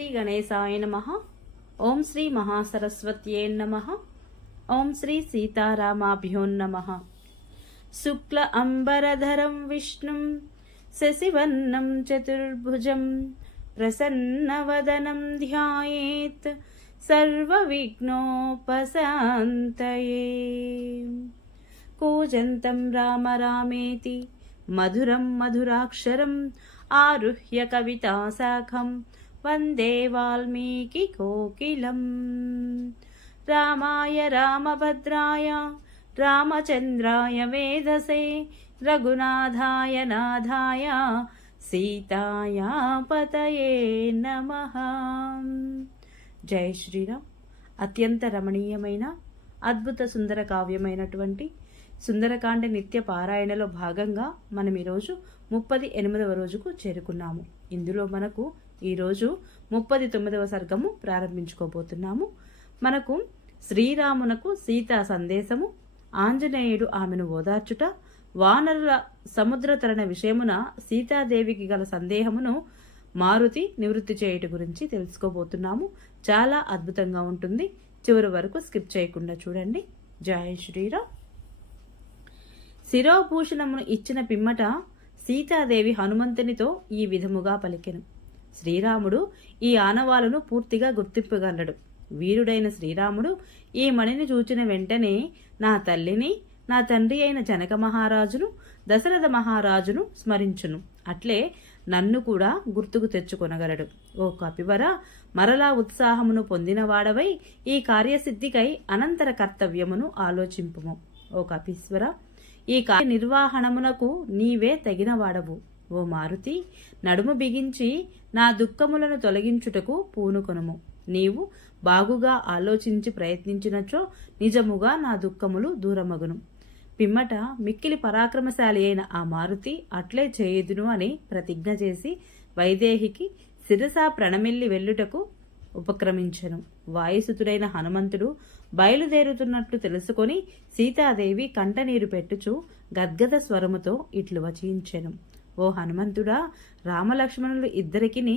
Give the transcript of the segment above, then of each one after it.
శ్రీ గణేశాయ నమ. ఓం శ్రీ మహాసరస్వత్యే నమ. ఓం శ్రీ సీతారామాభ్యోన్నమ శుక్ల అంబరధరం విష్ణుం శశివర్ణం చతుర్భుజం ప్రసన్నవదనం ధ్యాయేత్ సర్వవిఘ్నోపశాంతయే. కూజంతం రామ రామేతి మధురం మధురాక్షరం ఆరుహ్య కవితాశాఖం వందే వాల్మీకి కోకిలం రామాయ రామభద్రాయ రామచంద్రాయ వేదసే రఘునాథాయ నాథాయ సీతాయ పతయే నమ జై శ్రీరామ్ అత్యంత రమణీయమైన అద్భుత సుందర కావ్యమైనటువంటి సుందరకాండ నిత్య పారాయణలో భాగంగా మనం ఈరోజు ముప్పది ఎనిమిదవ రోజుకు చేరుకున్నాము. ఇందులో మనకు ఈరోజు ముప్పది తొమ్మిదవ సర్గము ప్రారంభించుకోబోతున్నాము. మనకు శ్రీరామునకు సీతా సందేశము. ఆంజనేయుడు ఆమెను ఓదార్చుట వానరుల సముద్రతరణ విషయమున సీతాదేవికి గల సందేహమును మారుతి నివృత్తి చేయుట గురించి తెలుసుకోబోతున్నాము. చాలా అద్భుతంగా ఉంటుంది. చివరి వరకు స్కిప్ చేయకుండా చూడండి. జయ శ్రీరామ్. శిరోభూషణమును ఇచ్చిన పిమ్మట సీతాదేవి హనుమంతునితో ఈ విధముగా పలికెను. శ్రీరాముడు ఈ ఆనవాలను పూర్తిగా గుర్తింపగలడు. వీరుడైన శ్రీరాముడు ఈ మణిని చూచిన వెంటనే నా తల్లిని నా తండ్రి అయిన జనక మహారాజును దశరథ మహారాజును స్మరించును. అట్లే నన్ను కూడా గుర్తుకు తెచ్చుకొనగలడు. ఓ కపివర మరలా ఉత్సాహమును పొందినవాడవై ఈ కార్యసిద్ధికై అనంతర కర్తవ్యమును ఆలోచింపుము. ఓ కపీశ్వర ఈ కార్య నిర్వహణమునకు నీవే తగినవాడవు. ఓ మారుతి నడుము బిగించి నా దుఃఖములను తొలగించుటకు పూనుకొనుము. నీవు బాగుగా ఆలోచించి ప్రయత్నించినచో నిజముగా నా దుఃఖములు దూరమగును. పిమ్మట మిక్కిలి పరాక్రమశాలి అయిన ఆ మారుతి అట్లే చేయుదును అని ప్రతిజ్ఞ చేసి వైదేహికి శిరసా ప్రణమిల్లి వెళ్ళుటకు ఉపక్రమించెను. వాయుసుతుడైన హనుమంతుడు బయలుదేరుతున్నట్లు తెలుసుకొని సీతాదేవి కంటనీరు పెట్టుచు గద్గద స్వరముతో ఇట్లు వచించెను ఓ హనుమంతుడా రామలక్ష్మణులు ఇద్దరికిని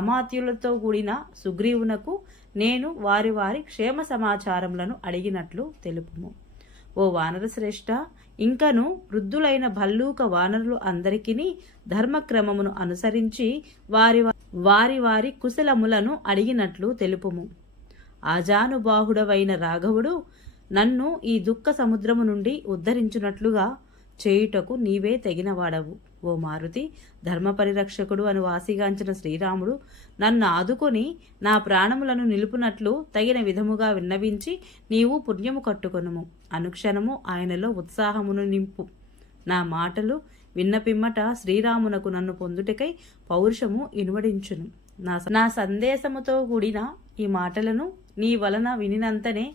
అమాత్యులతో కూడిన సుగ్రీవునకు నేను వారి వారి క్షేమ సమాచారములను అడిగినట్లు తెలుపుము. ఓ వానర శ్రేష్ఠ ఇంకను వృద్ధులైన భల్లూక వానరులు అందరికిని ధర్మక్రమమును అనుసరించి వారి వారి వారి కుశలములను అడిగినట్లు తెలుపుము. ఆజానుబాహుడవైన రాఘవుడు నన్ను ఈ దుఃఖ సముద్రము నుండి ఉద్ధరించున్నట్లుగా చేయుటకు నీవే తెగినవాడవు. ఓ మారుతి ధర్మ పరిరక్షకుడు అని వాసిగాంచిన శ్రీరాముడు నన్ను ఆదుకొని నా ప్రాణములను నిలుపునట్లు తగిన విధముగా విన్నవించి నీవు పుణ్యము కట్టుకొనుము. అనుక్షణము ఆయనలో ఉత్సాహమును నింపు. నా మాటలు విన్నపిమ్మట శ్రీరామునకు నన్ను పొందుటకై పౌరుషము ఇనువడించును. నా నా సందేశముతో కూడిన ఈ మాటలను నీ వలన వినినంతనే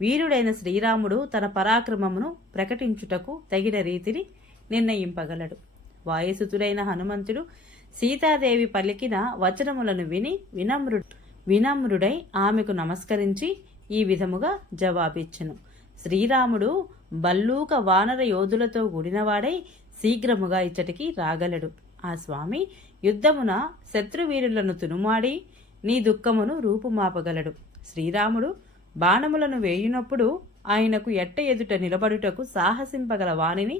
వీరుడైన శ్రీరాముడు తన పరాక్రమమును ప్రకటించుటకు తగిన రీతిని నిర్ణయింపగలడు. వాయుసుతుడైన హనుమంతుడు సీతాదేవి పలికిన వచనములను విని వినమ్రుడు వినమ్రుడై ఆమెకు నమస్కరించి ఈ విధముగా జవాబిచ్చెను. శ్రీరాముడు బల్లూక వానర యోధులతో కూడినవాడై శీఘ్రముగా ఇచ్చటికి రాగలడు. ఆ స్వామి యుద్ధమున శత్రువీరులను తునుమాడి నీ దుఃఖమును రూపుమాపగలడు. శ్రీరాముడు బాణములను వేయునప్పుడు ఆయనకు ఎట్ట ఎదుట నిలబడుటకు సాహసింపగల వాణిని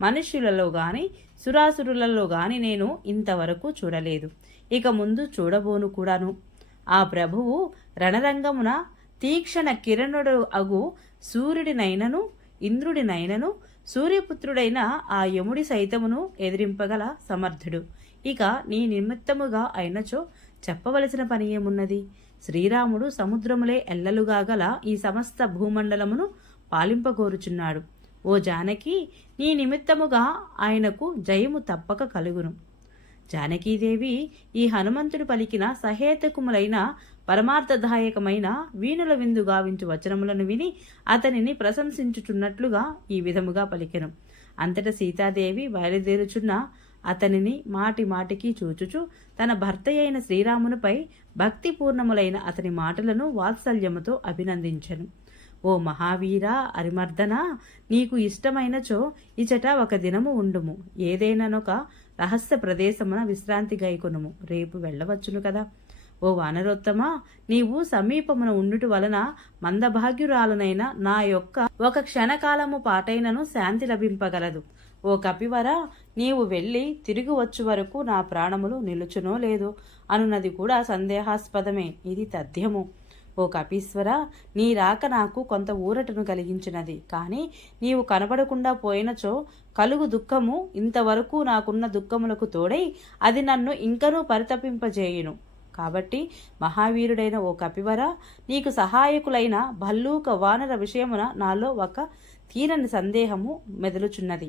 మనుష్యులలో గాని సురాసురులలో గాని నేను ఇంతవరకు చూడలేదు. ఇక ముందు చూడబోను కూడాను. ఆ ప్రభువు రణరంగమున తీక్షణ కిరణుడు అగు సూర్యుడినైనను ఇంద్రుడినైనను సూర్యపుత్రుడైన ఆ యముడి సైతమును ఎదిరింపగల సమర్థుడు. ఇక నీ నిమిత్తముగా అయినచో చెప్పవలసిన పని ఏమున్నది? శ్రీరాముడు సముద్రములే ఎల్లలుగా గల ఈ సమస్త భూమండలమును పాలింపగోరుచున్నాడు. ఓ జానకి నీ నిమిత్తముగా ఆయనకు జయము తప్పక కలుగును. జానకీదేవి ఈ హనుమంతుడు పలికిన సహేతకుములైన పరమార్థదాయకమైన వీణుల విందు గావించు వచనములను విని అతనిని ప్రశంసించుచున్నట్లుగా ఈ విధముగా పలికెను. అంతట సీతాదేవి బయలుదేరుచున్న అతనిని మాటి మాటికి చూచుచు తన భర్త అయిన శ్రీరామునిపై భక్తిపూర్ణములైన అతని మాటలను వాత్సల్యముతో అభినందించెను. ఓ మహావీరా అరిమర్దన నీకు ఇష్టమైనచో ఇచట ఒక దినము ఉండుము. ఏదైనానొక రహస్య ప్రదేశమున విశ్రాంతి గైకొనుము. రేపు వెళ్ళవచ్చును కదా. ఓ వానరోత్తమ నీవు సమీపమున ఉండుట వలన మందభాగ్యురాలనైన నా యొక్క ఒక క్షణకాలము పాటైనను శాంతి లభింపగలదు. ఓ కపివర నీవు వెళ్ళి తిరిగి వచ్చు వరకు నా ప్రాణములు నిలుచునో లేదో అనున్నది కూడా సందేహాస్పదమే. ఇది తథ్యము. ఓ కపీశ్వర నీ రాక నాకు కొంత ఊరటను కలిగించినది. కానీ నీవు కనబడకుండా పోయినచో కలుగు దుఃఖము ఇంతవరకు నాకున్న దుఃఖములకు తోడై అది నన్ను ఇంకనూ పరితపింపజేయును. కాబట్టి మహావీరుడైన ఓ కపివర నీకు సహాయకులైన భల్లూక వానర విషయమున నాలో ఒక తీరని సందేహము మెదలుచున్నది.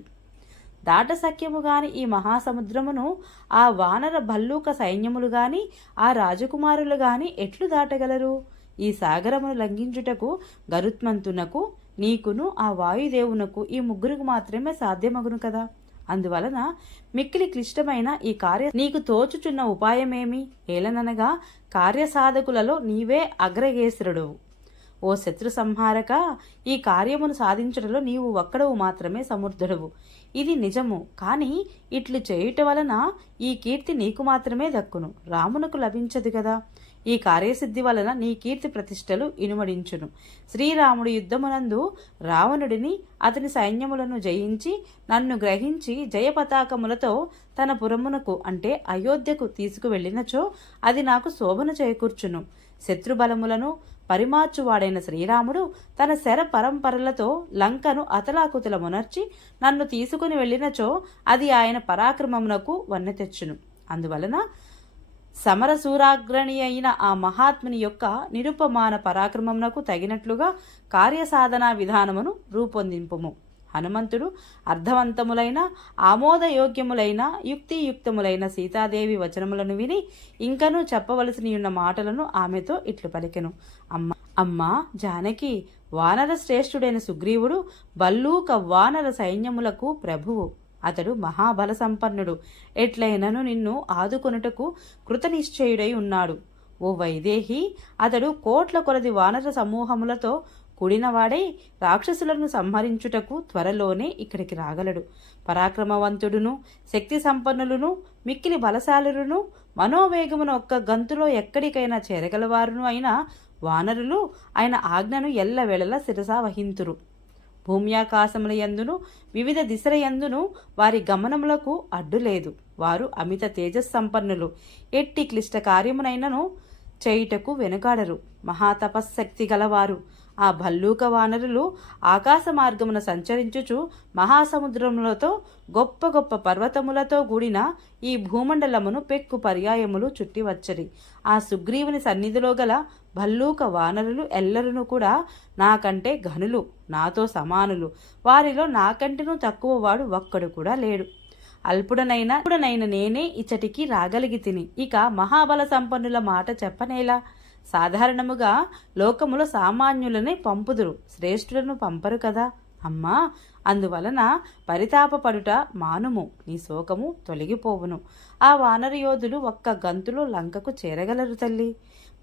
దాటసఖ్యము గాని ఈ మహాసముద్రమును ఆ వానర భల్లూక సైన్యములు గాని ఆ రాజకుమారులు గాని ఎట్లు దాటగలరు? ఈ సాగరమును లంఘించుటకు గరుత్మంతునకు నీకును ఆ వాయుదేవునకు ఈ ముగ్గురికి మాత్రమే సాధ్యమగును కదా. అందువలన మిక్కిలి క్లిష్టమైన ఈ కార్య నీకు తోచుచున్న ఉపాయమేమి? ఏలననగా కార్యసాధకులలో నీవే అగ్రగేశ్వరుడు ఓ శత్రు సంహారక ఈ కార్యమును సాధించడంలో నీవు ఒక్కడవు మాత్రమే సమర్థుడవు. ఇది నిజము. కానీ ఇట్లు చేయుట వలన ఈ కీర్తి నీకు మాత్రమే దక్కును. రామునకు లభించదు కదా ఈ కార్యసిద్ధి వలన నీ కీర్తి ప్రతిష్టలు ఇనుమడించును. శ్రీరాముడు యుద్ధమునందు రావణుడిని అతని సైన్యములను జయించి నన్ను గ్రహించి జయపతాకములతో తన పురమునకు అంటే అయోధ్యకు తీసుకువెళ్ళినచో అది నాకు శోభను చేకూర్చును. శత్రుబలములను పరిమార్చువాడైన శ్రీరాముడు తన శర పరంపరలతో లంకను అతలాకుతలమునర్చి నన్ను తీసుకుని వెళ్ళినచో అది ఆయన పరాక్రమమునకు వన్నె తెచ్చును. అందువలన సమరసూరాగ్రణి అయిన ఆ మహాత్ముని యొక్క నిరుపమాన పరాక్రమమునకు తగినట్లుగా కార్యసాధనా విధానమును రూపొందింపుము. హనుమంతుడు అర్థవంతములైన ఆమోదయోగ్యములైన యుక్తియుక్తములైన సీతాదేవి వచనములను విని ఇంకనూ చెప్పవలసినయున్న మాటలను ఆమెతో ఇట్లు పలికెను. అమ్మ అమ్మా జానకి వానర శ్రేష్ఠుడైన సుగ్రీవుడు బల్లూక వానర సైన్యములకు ప్రభువు. అతడు మహాబల సంపన్నుడు ఎట్లయినను నిన్ను ఆదుకొనుటకు కృతనిశ్చయుడై ఉన్నాడు. ఓ వైదేహి అతడు కోట్ల కొలది వానర సమూహములతో కూడినవాడై రాక్షసులను సంహరించుటకు త్వరలోనే ఇక్కడికి రాగలడు. పరాక్రమవంతుడును శక్తి సంపన్నులను మిక్కిలి బలశాలురును మనోవేగమును ఒక్క గంతులో ఎక్కడికైనా చేరగలవారును అయిన వానరులు ఆయన ఆజ్ఞను ఎల్లవేళలా శిరసా వహింతురు. భూమ్యాకాశముల యందును వివిధ దిశల యందును వారి గమనములకు అడ్డులేదు. వారు అమిత తేజస్సంపన్నులు. ఎట్టి క్లిష్ట కార్యమునైనను చేయుటకు వెనుకాడరు. మహాతపశ్శక్తి గలవారు. ఆ భల్లూక వానరులు ఆకాశ మార్గమున సంచరించుచు మహాసముద్రములతో గొప్ప గొప్ప పర్వతములతో కూడిన ఈ భూమండలమును పెక్కు పర్యాయములు చుట్టి వచ్చరి. ఆ సుగ్రీవుని సన్నిధిలో గల భల్లూక వానరులు ఎల్లరును కూడా నాకంటే ఘనులు నాతో సమానులు. వారిలో నాకంటేనూ తక్కువ వాడు ఒక్కడు కూడా లేడు. అల్పుడనైనా అల్పుడనైన నేనే ఇచ్చటికి రాగలిగి తిని ఇక మహాబల సంపన్నుల మాట చెప్పనేలా? సాధారణముగా లోకములో సామాన్యులనే పంపుదురు శ్రేష్ఠులను పంపరు కదా. అమ్మా అందువలన పరితాపపడుట మానుము నీ శోకము తొలగిపోవును. ఆ వానరయోధులు ఒక్క గంతులో లంకకు చేరగలరు తల్లి.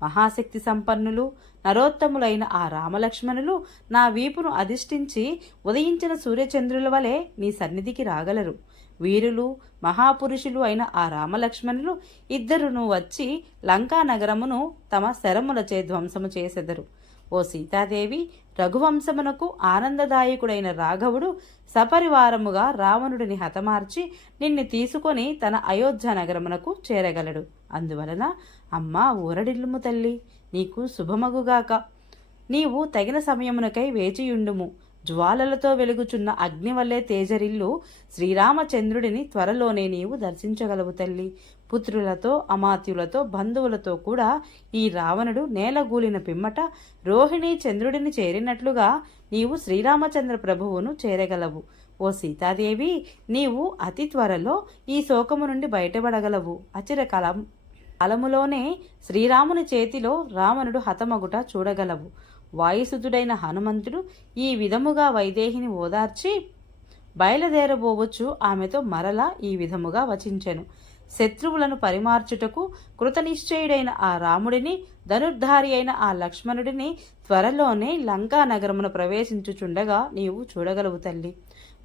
మహాశక్తి సంపన్నులు నరోత్తములైన ఆ రామలక్ష్మణులు నా వీపును అధిష్ఠించి ఉదయించిన సూర్యచంద్రుల వలె నీ సన్నిధికి రాగలరు. వీరులు మహాపురుషులు అయిన ఆ రామలక్ష్మణులు ఇద్దరును వచ్చి లంకా నగరమును తమ శరములచే ధ్వంసము చేసెదరు. ఓ సీతాదేవి రఘువంశమునకు ఆనందదాయకుడైన రాఘవుడు సపరివారముగా రావణుడిని హతమార్చి నిన్ను తీసుకొని తన అయోధ్య నగరమునకు చేరగలడు. అందువలన అమ్మా ఊరడిల్లుము తల్లి నీకు శుభమగుగాక. నీవు తగిన సమయమునకై వేచియుండుము. జ్వాలలతో వెలుగుచున్న అగ్ని వల్లే తేజరిల్లు శ్రీరామచంద్రుడిని త్వరలోనే నీవు దర్శించగలవు తల్లి. పుత్రులతో అమాత్యులతో బంధువులతో కూడా ఈ రావణుడు నేలగూలిన పిమ్మట రోహిణి చంద్రుడిని చేరినట్లుగా నీవు శ్రీరామచంద్ర ప్రభువును చేరగలవు. ఓ సీతాదేవి నీవు అతి త్వరలో ఈ శోకము నుండి బయటపడగలవు. అచిరకాలం అలములోనే కాలములోనే శ్రీరాముని చేతిలో రావణుడు హతమగుట చూడగలవు. వాయుసుతుడైన హనుమంతుడు ఈ విధముగా వైదేహిని ఓదార్చి బయలుదేరబోవచ్చు ఆమెతో మరలా ఈ విధముగా వచించెను. శత్రువులను పరిమార్చుటకు కృతనిశ్చయుడైన ఆ రాముడిని ధనుర్ధారి అయిన ఆ లక్ష్మణుడిని త్వరలోనే లంకా నగరమును ప్రవేశించుచుండగా నీవు చూడగలవు తల్లి.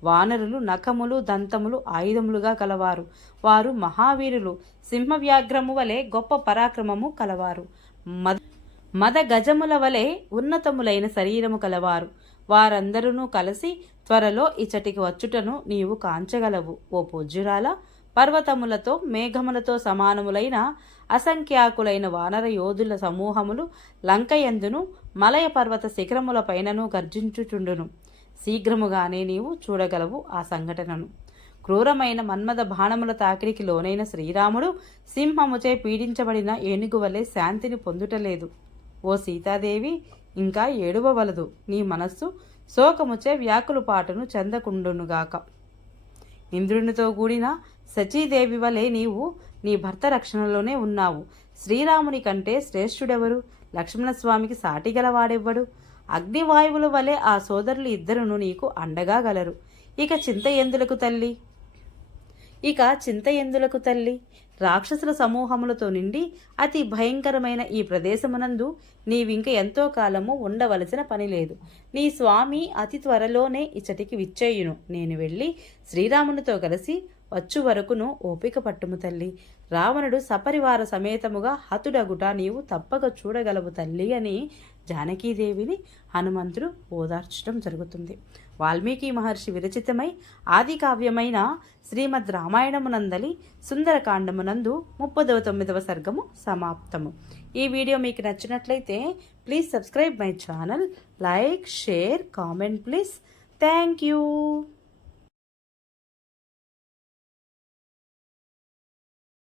వానరులు నఖములు దంతములు ఆయుధములుగా కలవారు. వారు మహావీరులు. సింహవ్యాఘ్రము వలె గొప్ప పరాక్రమము కలవారు. మద మద గజముల వలె ఉన్నతములైన శరీరము కలవారు. వారందరూ కలిసి త్వరలో ఇచ్చటికి వచ్చుటను నీవు కాంచగలవు. ఓ పూజ్యురాల పర్వతములతో మేఘములతో సమానములైన అసంఖ్యాకులైన వానర యోధుల సమూహములు లంకయందును మలయ పర్వత శిఖరముల పైనను గర్జించుచుండును. శీఘ్రముగానే నీవు చూడగలవు ఆ సంఘటనను. క్రూరమైన మన్మద బాణముల తాకిడికి లోనైన శ్రీరాముడు సింహముచే పీడించబడిన ఏనుగు వలె శాంతిని పొందుటలేదు. ఓ సీతాదేవి ఇంకా ఏడువవలదు. నీ మనస్సు శోకముచే వ్యాకులు పాటను చెందకుండునుగాక. ఇంద్రునితో కూడిన సచీదేవి వలె నీవు నీ భర్త రక్షణలోనే ఉన్నావు. శ్రీరాముని కంటే శ్రేష్ఠుడెవరు? లక్ష్మణస్వామికి సాటిగలవాడెవ్వడు? అగ్నివాయువుల వలె ఆ సోదరులు ఇద్దరును నీకు అండగా గలరు. ఇక చింత ఎందులకు తల్లి? ఇక చింత ఎందులకు తల్లి? రాక్షసుల సమూహములతో నిండి అతి భయంకరమైన ఈ ప్రదేశమునందు నీవింక ఎంతో కాలము ఉండవలసిన పని లేదు. నీ స్వామి అతి త్వరలోనే ఇచ్చటికి విచ్చేయును. నేను వెళ్ళి శ్రీరామునితో కలిసి వచ్చు వరకును ఓపిక పట్టుము తల్లి. రావణుడు సపరివార సమేతముగా హతుడగుట నీవు తప్పక చూడగలవు తల్లి అని జానకీదేవిని హనుమంతుడు ఓదార్చడం జరుగుతుంది. వాల్మీకి మహర్షి విరచితమై ఆది కావ్యమైన శ్రీమద్ రామాయణమునందలి సుందరకాండమునందు ముప్పదవ తొమ్మిదవ సర్గము సమాప్తము. ఈ వీడియో మీకు నచ్చినట్లయితే please subscribe my channel like share comment please. Thank you.